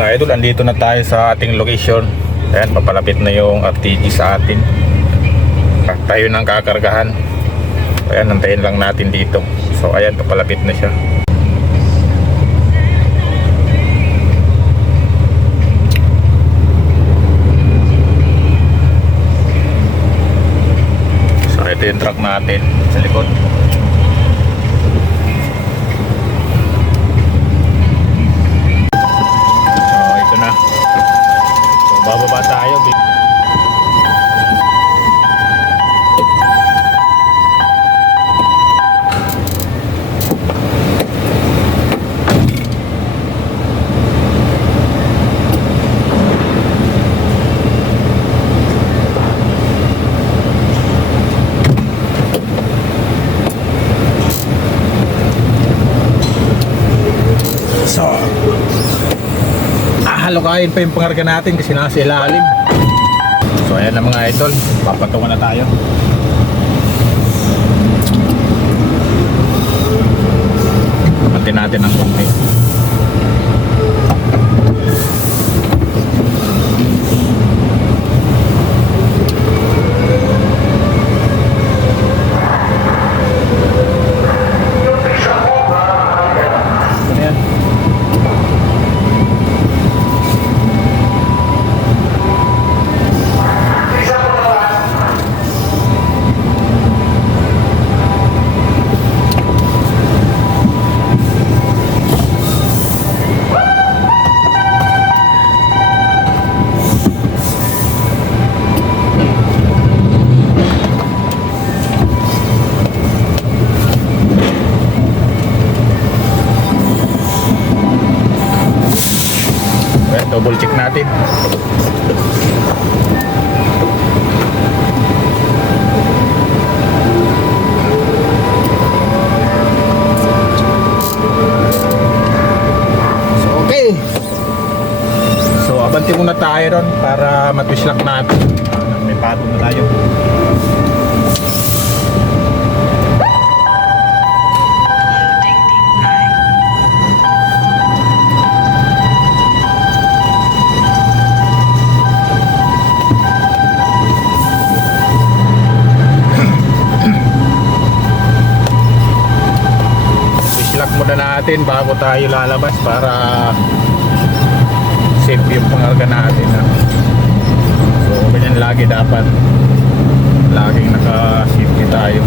mga idol, andito na tayo sa ating location. Ayan, papalapit na yung RTG sa atin. Tayo nang kakargahan. Ayan, nantayin lang natin dito. So ayan, papalapit na siya. So ito yung truck natin sa likod. Bababa tayo. So halokain pa yung pangarga natin kasi nasa ilalim. So ayan na mga idol, papatungan na tayo. Pati natin ang konti. Double check natin. So okay. So abanti muna tayo ron para matwist lock natin. May patong na tayo. Muna natin bago tayo lalabas para safe yung pangarga natin. So ganyan lagi dapat, laging naka-safety tayo.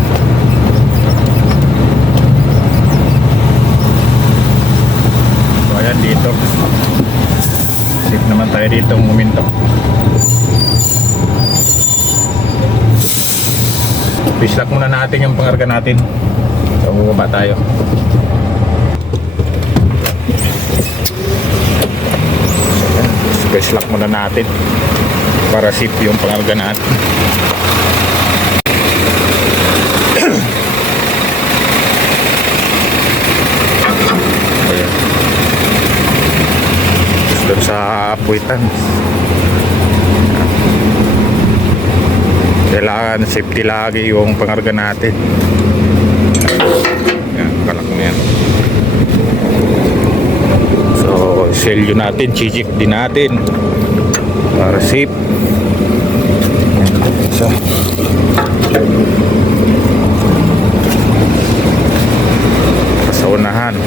So ayan, dito safe naman tayo dito ang momento. Fish lock muna natin yung pangarga natin. So bumaba tayo. Space lock muna natin para safe yung pangarga natin. Ayan. Doon sa puwitan. Kailangan safety lagi yung pangarga natin. Ayan, kalak na yan. Selyo natin, chichik din natin para safe. So sa unahan,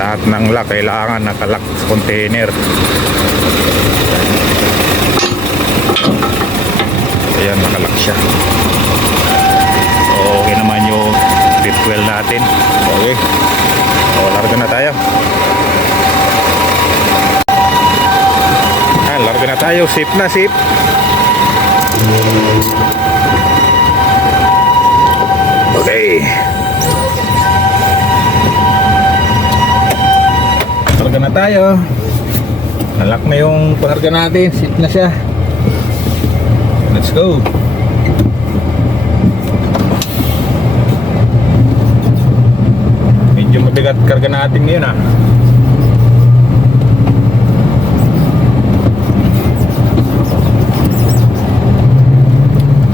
lahat ng lock kailangan nakalock sa container. Ayan, nakalock siya. So okay naman yung P12 natin. Okay, so larga na tayo. Larga na tayo, safe na, safe. Okay. Larga na tayo. Nalock na yung pangarga natin, safe na siya. Let's go. Medyo mabigat karga natin ngayon .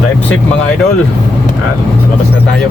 Drive safe mga idol. Labas na tayo.